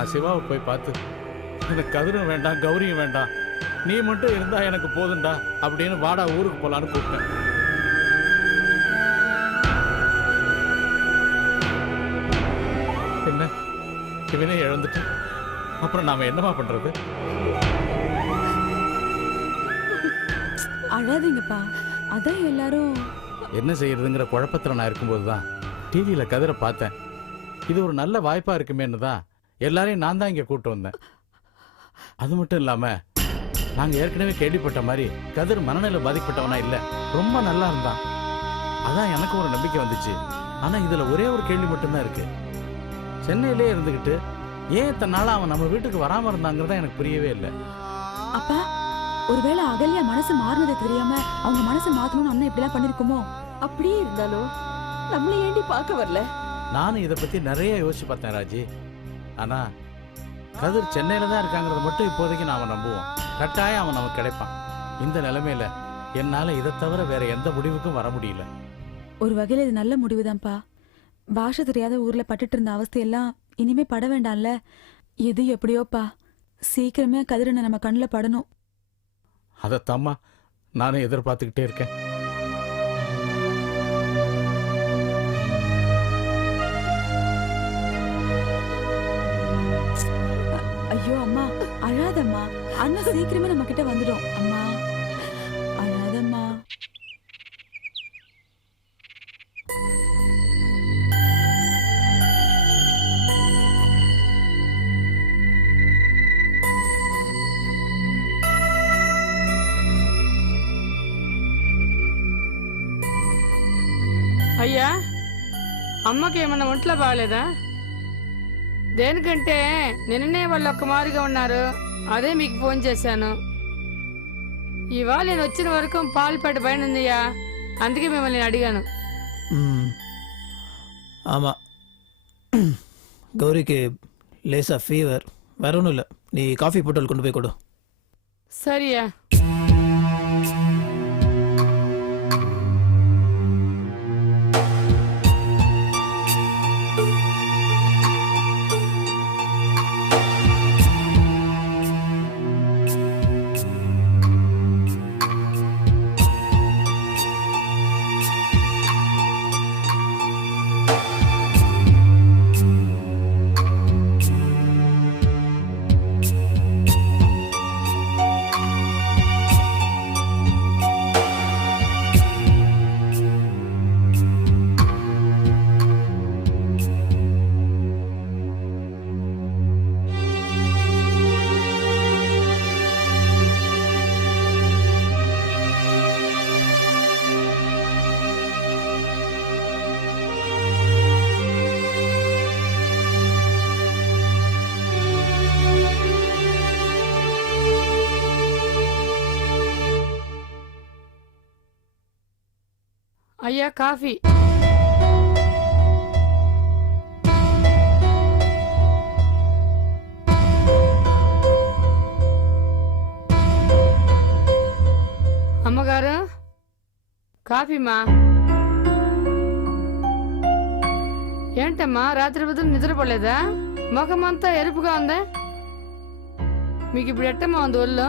நான் சிவாவை போய் பார்த்து எனக்கு கதிரும் வேண்டாம் கௌரியும் வேண்டாம், நீ மட்டும் இருந்தா எனக்கு போதுண்டா அப்படின்னு வாடா ஊருக்கு போலான்னு கூப்பிட்டேன். என்ன இவனே இழந்துட்டு அப்புறம் நாம என்னமா பண்றது? அழாதீங்கப்பா, அதான் எல்லாரும் என்ன செய்யறதுங்கிற குழப்பத்துல நான் இருக்கும்போது தான் டிவியில கதிரை பார்த்தேன். இது ஒரு நல்ல வாய்ப்பா இருக்குமேன்னு தான் எல்லாரையும் நான் தான் இங்க கூட்டு வந்தேன். அது மட்டும் இல்லாம நாங்க ஏற்கனவே கேள்விப்பட்ட மாதிரி கதிர் மனநிலை பாதிக்கப்பட்டவனா இல்ல, ரொம்ப நல்லா இருந்தான். அதான் எனக்கு ஒரு நம்பிக்கை வந்துச்சு. ஆனா இதுல ஒரே ஒரு கேள்வி மட்டும்தான் இருக்கு. சென்னையிலே இருந்துகிட்டு ஏன் இத்தனை நாளா அவன் நம்ம வீட்டுக்கு வராம இருந்தாங்கிறதா எனக்கு புரியவே இல்லை. அப்பா, ஒருவேளை அகல்யா மனசு மாறினது தெரியாம அவங்க மனசை மாத்தணும்னு அண்ணன் இப்படிலாம் பண்ணிருக்குமோ? அப்படியே இருந்தாலும் நம்மள ஏண்டி பார்க்க வரல? நானும் இதை பத்தி நிறைய யோசிச்சு பார்த்தேன் ராஜி. ஆனா கதிர் சென்னையில தான் இருக்காங்கிறத மட்டும் இப்போதைக்கு நாம நம்புவோம். கட்டாயம் அவன் நமக்கு கிடைப்பான். இந்த நிலைமையில என்னால இதை தவிர வேற எந்த முடிவுக்கும் வர முடியல. ஒரு வகையில இது நல்ல முடிவுதான்ப்பா. பாஷை தெரியாத ஊர்ல பட்டுட்டு இருந்த அவஸ்தையெல்லாம் இனிமே பட வேண்டாம்ல. எது எப்படியோப்பா, சீக்கிரமே கதிரனை நம்ம கண்ணில் படணும். அதைத்தாம்மா நானும் எதிர்பார்த்துக்கிட்டே இருக்கேன். ஐயோ அம்மா, அழாதம்மா. அண்ணா சீக்கிரமே நம்ம கிட்ட வந்துடும். அம்மா அழாதம்மா. అయ్యా అమ్మకి ఏమన్నా ఒంట్లో బాగాలేదా? దేనికంటే నిన్ననే వాళ్ళు ఒక్క మాదిరిగా ఉన్నారు, అదే మీకు ఫోన్ చేశాను. ఇవాళ నేను వచ్చిన వరకు పాలుపేట పైన ఉందియ్యా, అందుకే మిమ్మల్ని నేను అడిగాను. ஆமாம், கௌரிக்கு லேசாக ஃபீவர், வேற ஒன்றும் இல்லை. நீ காஃபி போட்டல் கொண்டு போய் கொடு. சரியா? అయ్యా కాఫీ. అమ్మగారు కాఫీమా. ఏంటమ్మా రాత్రి బదులు నిద్రపోలేదా? ముఖమంతా ఎరుపుగా ఉందా? మీకు ఇప్పుడు ఎట్టమ్మా ఉంది ఒళ్ళు?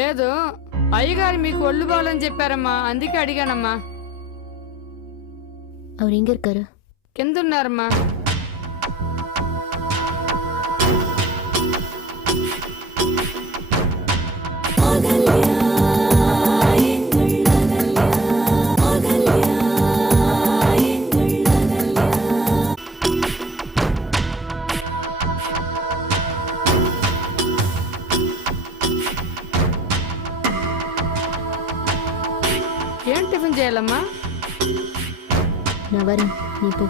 లేదు, అయ్యగారు మీకు ఒళ్ళు బాగాలని చెప్పారమ్మా, అందుకే అడిగానమ్మా. அவர் எங்க இருக்காரு? కింద ఉన్నారమ్మా. ఏం టిఫిన్ చేయాలమ్మా? நான் வரேன், நீ போ.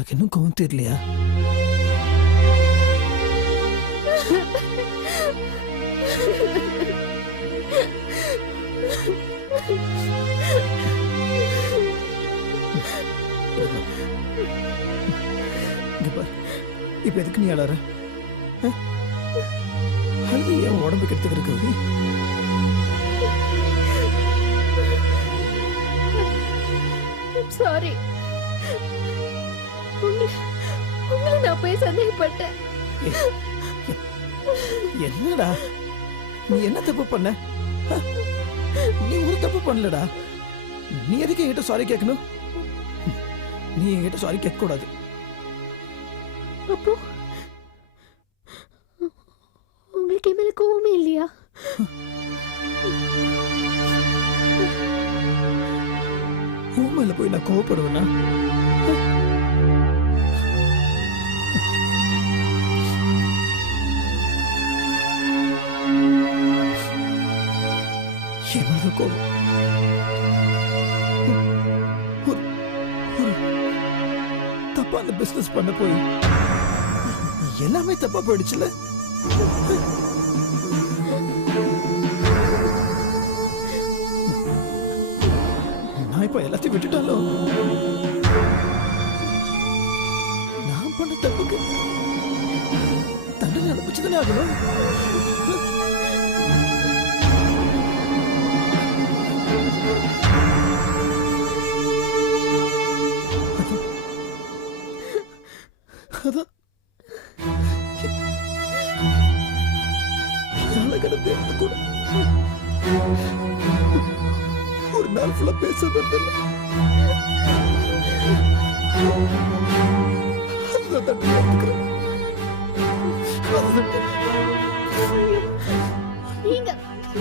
உனக்கு இன்னும் கோவம் தெரியலையா? இங்க பாரு, இப்ப எதுக்கு நீ அழற? அது என் உடம்புக்கு எடுத்துக்கிட்டு கௌரி. சாரி, உங்களை நான் போய் சந்தேகப்பட்டேன். என்னடா நீ என்ன தப்பு பண்ண? நீ ஒரு தப்பு பண்ணலடா. நீ எதுக்கு என்கிட்ட சாரி கேட்கணும்? நீ என்கிட்ட சாரி கேட்க கூடாது. அப்போ உங்களுக்கு மேல கோவமே இல்லையா? உண்மையில போய் நான் கோவப்படுவேனா? என்னது கோவம்? தப்பான பிசினஸ் பண்ண போய் எல்லாமே தப்பா போயிடுச்சுல. நான் இப்ப எல்லாத்தையும் விட்டுட்டாலும் நான் பண்ண தப்புக்கு தண்டனை அனுப்பிச்சுதானே ஆகணும். அதான் கடந்து எடுத்து கூட ஒரு நாள் ஃபுல்லா பேச வரதில்ல. அதுதான் தட்டி எடுத்துக்கிறேன்.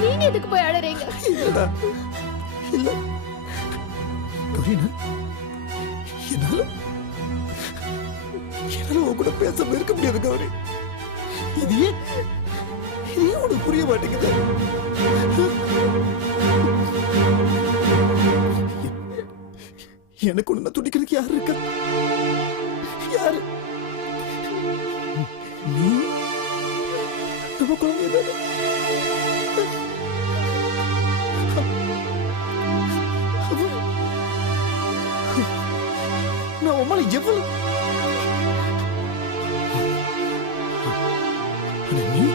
நீங்க எதுக்கு போய் அழறீங்க? இல்லடா, இல்ல கௌரினா, என்னால உன் கூட பேசாம இருக்க முடியாது கௌரி. இது ஏன் உனக்கு புரிய மாட்டேங்குது? எனக்கு ஒண்ணு துடிக்கிறதுக்கு யாரு இருக்கா? யாரு? நீ நம்ம குழந்தைதானே. நான் உமால எவ்வளவு நீ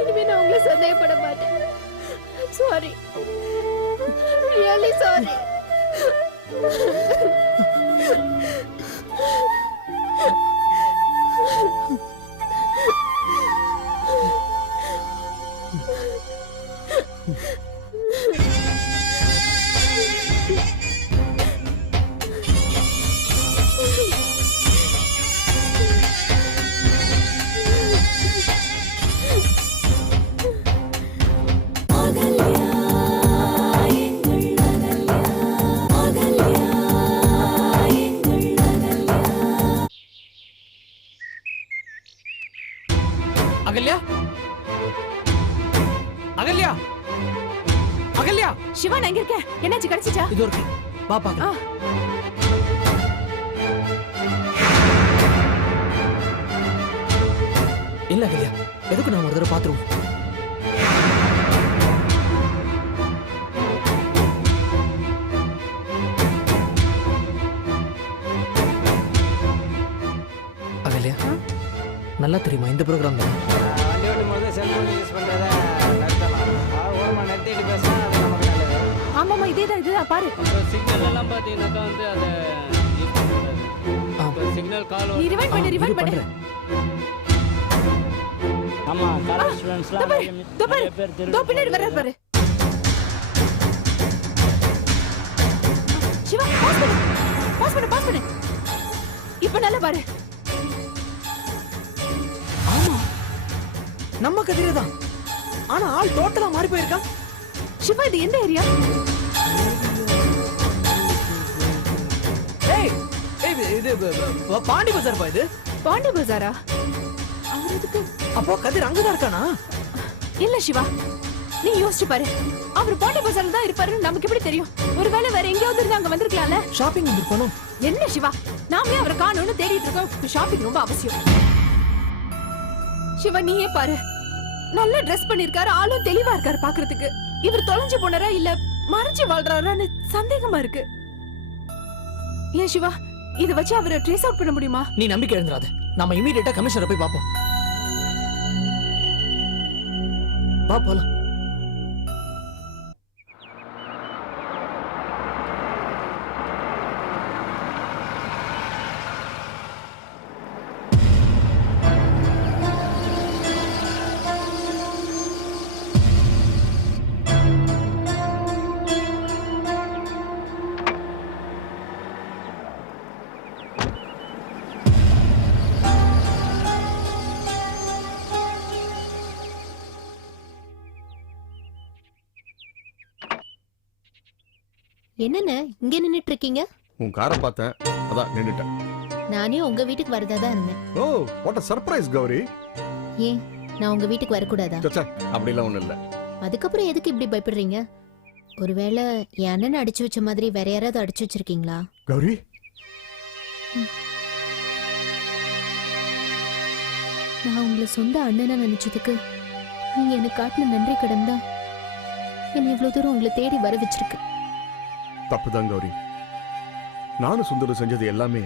இனிமே நான் உங்களை சந்தேகப்பட மாட்டேன். Sorry, really sorry. Ahalya, Ahalya, Ahalya. Siva, நான் எங்க இருக்கேன்? என்னாச்சு, கிடைச்சிச்சா? இது இருக்கு, வா பாக்க. இல்ல அகல்யா, எதுக்கு நான் ஒரு தடவை பாத்துருவோம். அகல்யா, நல்லா தெரியுமா இந்த ப்ரோக்ராம் தான்? வண்டி ஓட்டும் போது செல்போன் யூஸ் பண்றத நிறுத்தலாம். ஓரமா நிறுத்திட்டு பேசினா அது நமக்கு நல்லது. ஆமாமா, இதேதான் பாரு. சிக்னல் எல்லாம் பாத்தீங்கன்னாக்கா வந்து அதை யூஸ் பண்ணக்கூடாது. சிக்னல் கால் நீ ரிவைண்ட் பண்ணு. ஆமா, காலேஜ் ஸ்டூடண்ட்ஸ்லாம் நிறைய பேர் பின்னாடி வர்றாரு பாரு. சிவா, பாஸ் பண்ணு. இப்ப நல்லா பாரு. ஆமா, நம்ம கதிரே தான். ஆனா ஆள் டோட்டலா மாறி போயிருக்கா. சிவா, இது எந்த ஏரியா? இது பாண்டி பஜார் பா. இது பாண்டி பஜாரா? அவர் எதுக்கு அப்போ கதிர் அங்கதான் இருக்கானா? இல்ல சிவா, நீ யோசிச்சு பாரு. அவர் பாண்டி பஜார்ல தான் இருப்பாருன்னு நமக்கு எப்படி தெரியும்? ஒருவேளை வேற எங்கேயாவது இருந்து அங்க வந்திருக்கலாம்ல. ஷாப்பிங் வந்திருப்பானோ? என்ன சிவா, நாமளே அவரை காணோம்னு தேடிட்டு இருக்கோம். ஷாப்பிங் ரொம்ப அவசியம். சிவா நீயே பாரு, நல்ல ட்ரெஸ் பண்ணிருக்காரு, ஆளும் தெளிவா இருக்காரு பாக்குறதுக்கு. இவர் தொலைஞ்சு போனாரா இல்ல மறைஞ்சு வாழ்றாரான்னு சந்தேகமா இருக்கு. ஏன் சிவா, இத வச்சு அவரை ட்ரேஸ் அவுட் பண்ண முடியுமா? நீ நம்பிக்கை எழுந்துறாத. நாம இமீடியட்டா கமிஷனரை போய் பாப்போம். வா போலாம். என்னண்ணே இங்க நின்னுட்டு இருக்கீங்க? உன் காரை பார்த்தேன், அதான் நின்னுட்டேன். நானே உங்க வீட்டுக்கு வரதா தான் இருந்தேன். Oh what a surprise Gauri. ஏன் நான் உங்க வீட்டுக்கு வரக்கூடாதா? சச்சா அப்படிலாம் ஒண்ணும் இல்ல. அதுக்கப்புறம் எதுக்கு இப்படி பயப்படுறீங்க? ஒருவேளை என் அண்ணனை அடிச்சு வச்ச மாதிரி வேற யாராவது அடிச்சு வச்சிருக்கீங்களா? கௌரி நான் உங்களை சொந்த அண்ணனா நினைச்சதுக்கு நீங்க எனக்கு காட்டின நன்றி கடன் தான் என்னை இவ்வளவு தூரம் உங்களை தேடி வர வச்சிருக்கு. தப்புதான் கௌரி. நானும் சுந்தரம் செஞ்சது எல்லாமே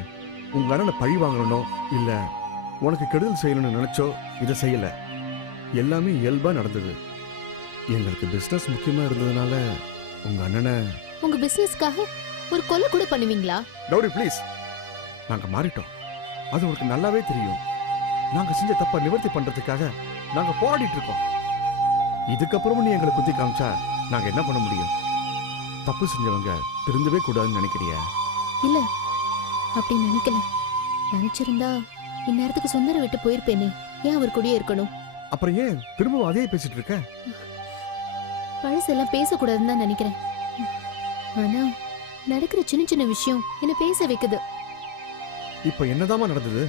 உங்க அண்ணனை பழி வாங்கணும் இல்ல உனக்கு கெடுதல் செய்யணும்னு நினைச்சோ இதை செய்யல. எல்லாமே இயல்பா நடந்தது. எங்களுக்கு பிசினஸ் முக்கியமா இருந்ததுனால உங்க அண்ணனை. உங்க பிசினஸ்க்காக ஒரு கொலை கூட பண்ணுவீங்களா? கௌரி ப்ளீஸ், நாங்க மாறிட்டோம், அது உனக்கு நல்லாவே தெரியும். நாங்க செஞ்ச தப்ப நிவர்த்தி பண்றதுக்காக நாங்க போராடிட்டு இருக்கோம். இதுக்கப்புறமும் நீ எங்களை குத்தி காமிச்சா நாங்க என்ன பண்ண முடியும்? தப்பு செஞ்சவங்க திருந்தவே கூடாதுன்னு நினைக்கிறியா? இல்ல, அப்படி நினைக்கல. நினைச்சிருந்தா இந்நேரத்துக்கு சுந்தரம் விட்டு போயிருப்பேனே. ஏன் அவர் கூடயே இருக்கணும்? அப்புறம் ஏன் திரும்பவும் அதே பேசிட்டு இருக்க? பழசெல்லாம் பேசக்கூடாதுன்னு தான் நினைக்கிறேன். ஆனா நடக்கிற சின்ன சின்ன விஷயம் என்ன பேச வைக்குது. இப்ப என்னதாமா நடந்தது?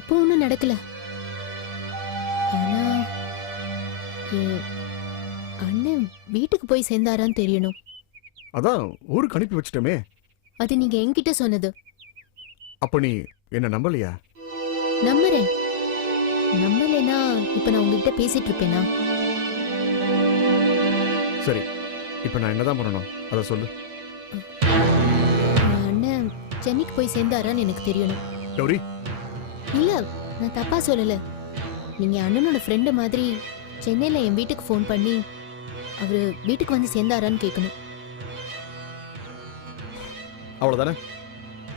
இப்போ ஒண்ணும் நடக்கல. ஆனா என் அண்ணன் வீட்டுக்கு போய் சேர்ந்தாரான்னு தெரியணும். அதான் ஊருக்கு அனுப்பி வச்சிட்டோமே. அது நீங்க என்கிட்ட சொன்னது. அப்ப நீ என்ன நம்பலையா? நம்புறேன். நம்பலைன்னா இப்ப நான் உங்ககிட்ட பேசிட்டு இருப்பேனா? சரி, இப்ப நான் என்னதான் பண்ணணும் அத சொல்லு. என் அண்ணன் சென்னைக்கு போய் சேர்ந்தாரான்னு எனக்கு தெரியணும். கௌரி இல்ல, நான் தப்பா சொல்லல. நீங்க அண்ணனோட ஃப்ரெண்டு மாதிரி சென்னையில என் வீட்டுக்கு ஃபோன் பண்ணி அவரு வீட்டுக்கு வந்து சேர்ந்தாரான்னு கேட்கணும். அவ்வளவுதானே?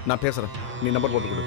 நான் பேசுறேன், நீ நம்பர் போட்டு கொடு.